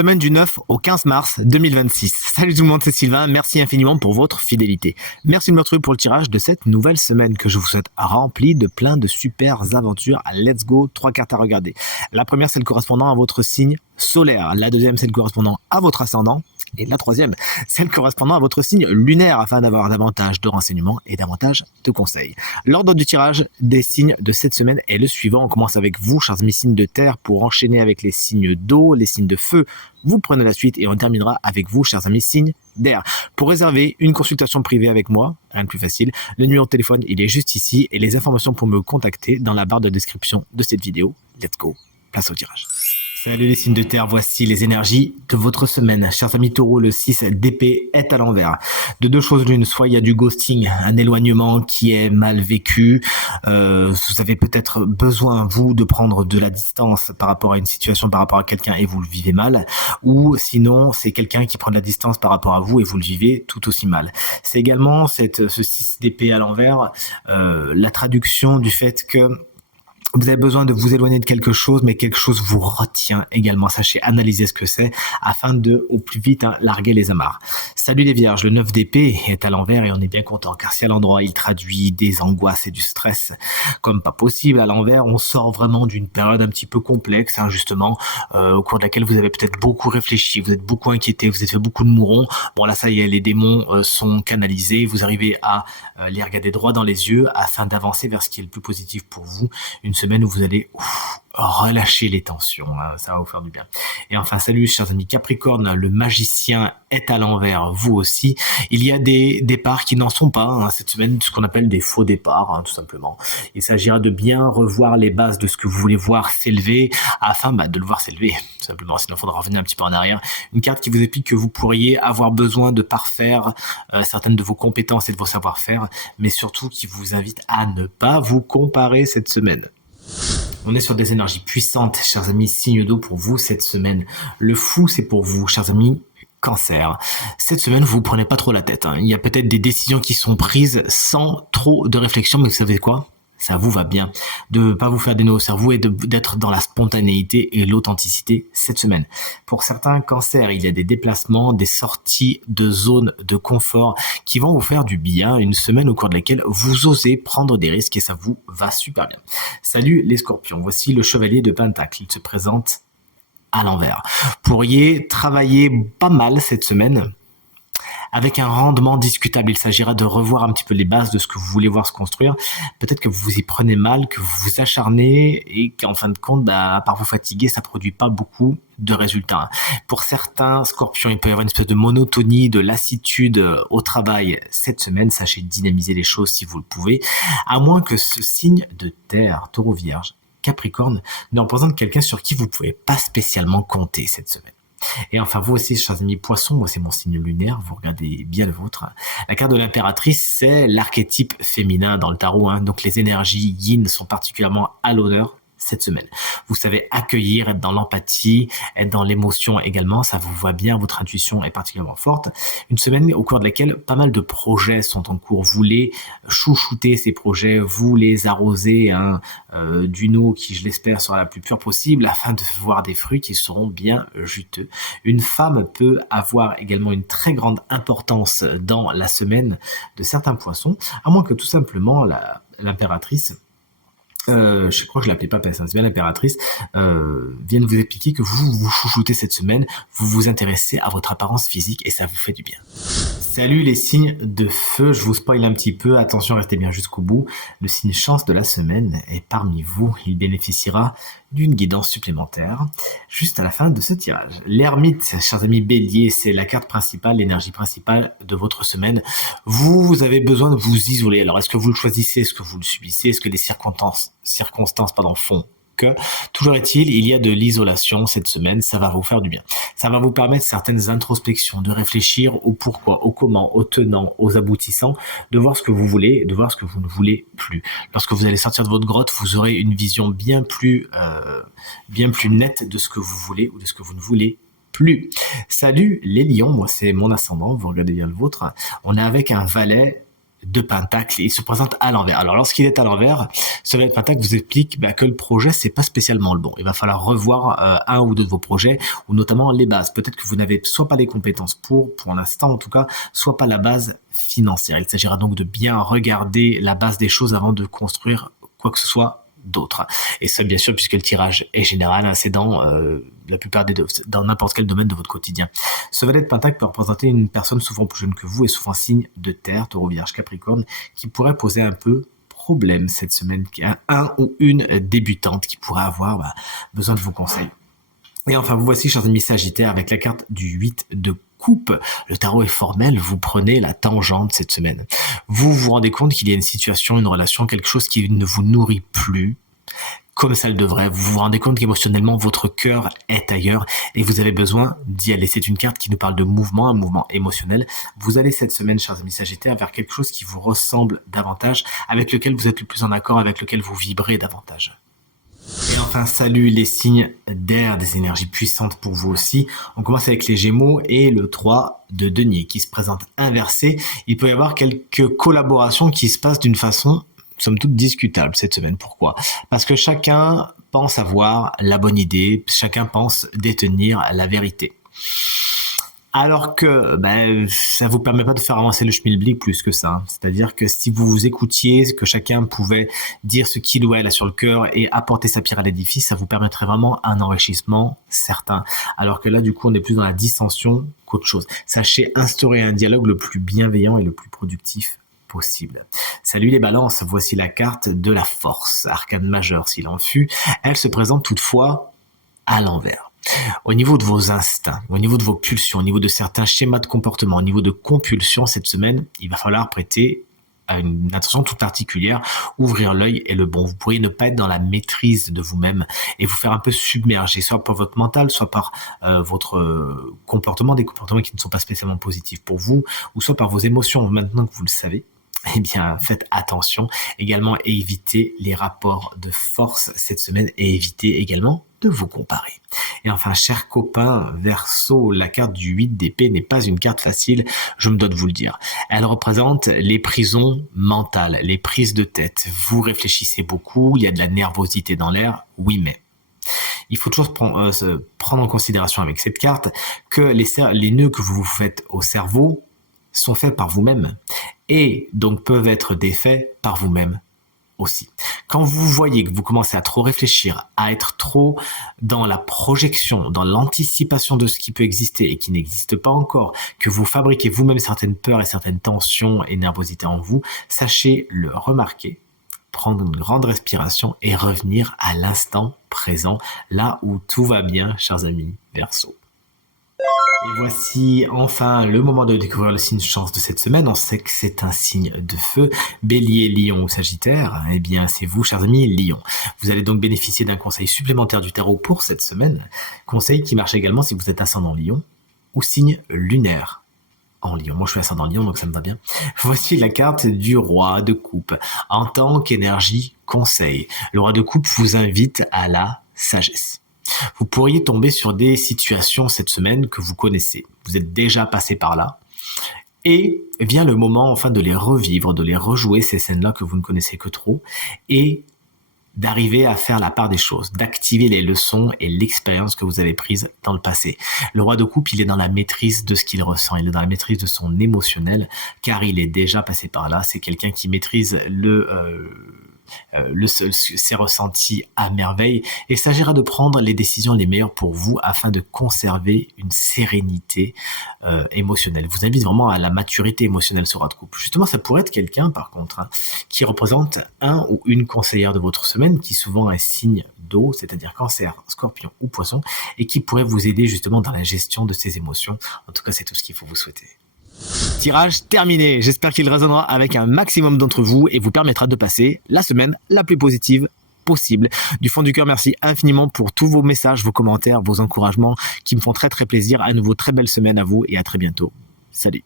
Semaine du 9 au 15 mars 2026. Salut tout le monde, c'est Sylvain. Merci infiniment pour votre fidélité. Merci de me retrouver pour le tirage de cette nouvelle semaine que je vous souhaite remplie de plein de super aventures. Let's go, 3 cartes à regarder. La première, c'est le correspondant à votre signe solaire. La deuxième, c'est le correspondant à votre ascendant. Et la troisième, c'est le correspondant à votre signe lunaire afin d'avoir davantage de renseignements et davantage de conseils. L'ordre du tirage des signes de cette semaine est le suivant. On commence avec vous, chers amis signes de terre, pour enchaîner avec les signes d'eau, les signes de feu. Vous prenez la suite et on terminera avec vous, chers amis signes d'air. Pour réserver une consultation privée avec moi, rien de plus facile, le numéro de téléphone, il est juste ici et les informations pour me contacter dans la barre de description de cette vidéo. Let's go, place au tirage. Salut les signes de terre, voici les énergies de votre semaine. Chers amis taureaux, le 6 d'épée est à l'envers. De deux choses l'une, soit il y a du ghosting, un éloignement qui est mal vécu. Vous avez peut-être besoin, vous, de prendre de la distance par rapport à une situation, par rapport à quelqu'un et vous le vivez mal. Ou sinon, c'est quelqu'un qui prend de la distance par rapport à vous et vous le vivez tout aussi mal. C'est également ce 6 d'épée à l'envers, la traduction du fait que vous avez besoin de vous éloigner de quelque chose, mais quelque chose vous retient également. Sachez analyser ce que c'est afin de, au plus vite, larguer les amarres. Salut les vierges, le 9 d'épée est à l'envers et on est bien content car si à l'endroit il traduit des angoisses et du stress comme pas possible, à l'envers on sort vraiment d'une période un petit peu complexe, justement, au cours de laquelle vous avez peut-être beaucoup réfléchi, vous êtes beaucoup inquiété, vous avez fait beaucoup de mourons. Bon là ça y est, les démons sont canalisés, vous arrivez à les regarder droit dans les yeux afin d'avancer vers ce qui est le plus positif pour vous. Une semaine où vous allez relâcher les tensions, ça va vous faire du bien. Et enfin, salut chers amis Capricorne, le magicien est à l'envers, vous aussi. Il y a des départs qui n'en sont pas, cette semaine, ce qu'on appelle des faux départs, tout simplement. Il s'agira de bien revoir les bases de ce que vous voulez voir s'élever, afin de le voir s'élever, tout simplement, sinon il faudra revenir un petit peu en arrière. Une carte qui vous explique que vous pourriez avoir besoin de parfaire certaines de vos compétences et de vos savoir-faire, mais surtout qui vous invite à ne pas vous comparer cette semaine. On est sur des énergies puissantes, chers amis, signe d'eau pour vous cette semaine. Le fou, c'est pour vous, chers amis, Cancer. Cette semaine, vous prenez pas trop la tête. Il y a peut-être des décisions qui sont prises sans trop de réflexion, mais vous savez quoi ? Ça vous va bien de pas vous faire des nœuds au cerveau et d'être dans la spontanéité et l'authenticité cette semaine. Pour certains cancers, il y a des déplacements, des sorties de zones de confort qui vont vous faire du bien, une semaine au cours de laquelle vous osez prendre des risques et ça vous va super bien. Salut les scorpions, voici le chevalier de Pentacle, il se présente à l'envers. Vous pourriez travailler pas mal cette semaenne, avec un rendement discutable. Il s'agira de revoir un petit peu les bases de ce que vous voulez voir se construire. Peut-être que vous y prenez mal, que vous vous acharnez et qu'en fin de compte, à part vous fatiguer, ça produit pas beaucoup de résultats. Pour certains scorpions, il peut y avoir une espèce de monotonie, de lassitude au travail cette semaine. Sachez dynamiser les choses si vous le pouvez, à moins que ce signe de terre, taureau vierge, Capricorne, ne représente quelqu'un sur qui vous ne pouvez pas spécialement compter cette semaine. Et enfin, vous aussi, chers amis poissons, moi c'est mon signe lunaire, vous regardez bien le vôtre. La carte de l'impératrice, c'est l'archétype féminin dans le tarot, donc les énergies yin sont particulièrement à l'honneur cette semaine. Vous savez accueillir, être dans l'empathie, être dans l'émotion également, ça vous va bien, votre intuition est particulièrement forte. Une semaine au cours de laquelle pas mal de projets sont en cours. Vous les chouchoutez ces projets, vous les arrosez d'une eau qui, je l'espère, sera la plus pure possible afin de voir des fruits qui seront bien juteux. Une femme peut avoir également une très grande importance dans la semaine de certains poissons, à moins que tout simplement l'impératrice, je crois que je l'appelais pas c'est bien l'impératrice, vienne vous expliquer que vous chouchoutez cette semaine, vous vous intéressez à votre apparence physique et ça vous fait du bien. Salut les signes de feu, je vous spoil un petit peu, attention restez bien jusqu'au bout. Le signe chance de la semaine est parmi vous, il bénéficiera d'une guidance supplémentaire juste à la fin de ce tirage. L'ermite, chers amis béliers, c'est la carte principale, l'énergie principale de votre semaine. Vous avez besoin de vous isoler. Alors est-ce que vous le choisissez, est-ce que vous le subissez, est-ce que les circonstances font que, toujours est-il, il y a de l'isolation cette semaine, ça va vous faire du bien. Ça va vous permettre certaines introspections, de réfléchir au pourquoi, au comment, aux tenants, aux aboutissants, de voir ce que vous voulez, de voir ce que vous ne voulez plus. Lorsque vous allez sortir de votre grotte, vous aurez une vision bien plus nette de ce que vous voulez ou de ce que vous ne voulez plus. Salut les lions, moi c'est mon ascendant, vous regardez bien le vôtre. On est avec un valet de Pentacle, il se présente à l'envers. Alors lorsqu'il est à l'envers, ce valet de Pentacle vous explique que le projet c'est pas spécialement le bon. Il va falloir revoir un ou deux de vos projets, ou notamment les bases. Peut-être que vous n'avez soit pas les compétences pour l'instant en tout cas, soit pas la base financière. Il s'agira donc de bien regarder la base des choses avant de construire quoi que ce soit d'autres. Et ça, bien sûr, puisque le tirage est général, c'est dans la plupart dans n'importe quel domaine de votre quotidien. Ce valet de Pentacle peut représenter une personne souvent plus jeune que vous et souvent signe de terre, Taureau, Vierge, Capricorne, qui pourrait poser un peu problème cette semaine, un ou une débutante qui pourrait avoir besoin de vos conseils. Et enfin, vous voici, chers amis Sagittaires, avec la carte du 8 de coupe. Le tarot est formel, vous prenez la tangente cette semaine. Vous vous rendez compte qu'il y a une situation, une relation, quelque chose qui ne vous nourrit plus comme ça le devrait. Vous vous rendez compte qu'émotionnellement, votre cœur est ailleurs et vous avez besoin d'y aller. C'est une carte qui nous parle de mouvement, un mouvement émotionnel. Vous allez cette semaine, chers amis Sagittaires, vers quelque chose qui vous ressemble davantage, avec lequel vous êtes le plus en accord, avec lequel vous vibrez davantage. Et enfin, salut les signes d'air, des énergies puissantes pour vous aussi. On commence avec les Gémeaux et le 3 de denier qui se présente inversé. Il peut y avoir quelques collaborations qui se passent d'une façon, somme toute, discutable cette semaine. Pourquoi ? Parce que chacun pense avoir la bonne idée, chacun pense détenir la vérité. Alors que ça vous permet pas de faire avancer le schmilblick plus que ça. C'est-à-dire que si vous vous écoutiez, que chacun pouvait dire ce qu'il ou elle a sur le cœur et apporter sa pierre à l'édifice, ça vous permettrait vraiment un enrichissement certain. Alors que là, du coup, on est plus dans la dissension qu'autre chose. Sachez instaurer un dialogue le plus bienveillant et le plus productif possible. Salut les balances, voici la carte de la force, arcane majeure s'il en fut. Elle se présente toutefois à l'envers. Au niveau de vos instincts, au niveau de vos pulsions, au niveau de certains schémas de comportement, au niveau de compulsion cette semaine, il va falloir prêter une attention toute particulière, ouvrir l'œil est le bon. Vous pourriez ne pas être dans la maîtrise de vous-même et vous faire un peu submerger, soit par votre mental, soit par votre comportement, des comportements qui ne sont pas spécialement positifs pour vous, ou soit par vos émotions. Maintenant que vous le savez, eh bien, faites attention. Également, évitez les rapports de force cette semaine et évitez également de vous comparer. Et enfin, chers copains, Verseau, la carte du 8 d'épée n'est pas une carte facile, je me dois de vous le dire. Elle représente les prisons mentales, les prises de tête. Vous réfléchissez beaucoup, il y a de la nervosité dans l'air, oui mais. Il faut toujours prendre en considération avec cette carte que les nœuds que vous vous faites au cerveau sont faits par vous-même et donc peuvent être défaits par vous-même aussi. Quand vous voyez que vous commencez à trop réfléchir, à être trop dans la projection, dans l'anticipation de ce qui peut exister et qui n'existe pas encore, que vous fabriquez vous-même certaines peurs et certaines tensions et nervosités en vous, sachez le remarquer, prendre une grande respiration et revenir à l'instant présent, là où tout va bien, chers amis Verseau. Et voici enfin le moment de découvrir le signe chance de cette semaine. On sait que c'est un signe de feu. Bélier, Lion ou Sagittaire, eh bien c'est vous, chers amis, Lion. Vous allez donc bénéficier d'un conseil supplémentaire du tarot pour cette semaine. Conseil qui marche également si vous êtes ascendant Lion ou signe lunaire en Lion. Moi je suis ascendant Lion donc ça me va bien. Voici la carte du roi de coupe. En tant qu'énergie conseil, le roi de coupe vous invite à la sagesse. Vous pourriez tomber sur des situations cette semaine que vous connaissez. Vous êtes déjà passé par là. Et vient le moment enfin de les revivre, de les rejouer, ces scènes-là que vous ne connaissez que trop, et d'arriver à faire la part des choses, d'activer les leçons et l'expérience que vous avez prise dans le passé. Le roi de coupe, il est dans la maîtrise de ce qu'il ressent, il est dans la maîtrise de son émotionnel, car il est déjà passé par là. C'est quelqu'un qui maîtrise ses ressentis à merveille et il s'agira de prendre les décisions les meilleures pour vous afin de conserver une sérénité émotionnelle. Vous invite vraiment à la maturité émotionnelle ce roi de coupe. Justement, ça pourrait être quelqu'un par contre qui représente un ou une conseillère de votre semaine qui souvent est signe d'eau, c'est-à-dire Cancer, Scorpion ou Poisson et qui pourrait vous aider justement dans la gestion de ces émotions. En tout cas, c'est tout ce qu'il faut vous souhaiter. Tirage terminé. J'espère qu'il résonnera avec un maximum d'entre vous et vous permettra de passer la semaine la plus positive possible. Du fond du cœur, merci infiniment pour tous vos messages, vos commentaires, vos encouragements qui me font très très plaisir. À nouveau, très belle semaine à vous et à très bientôt. Salut.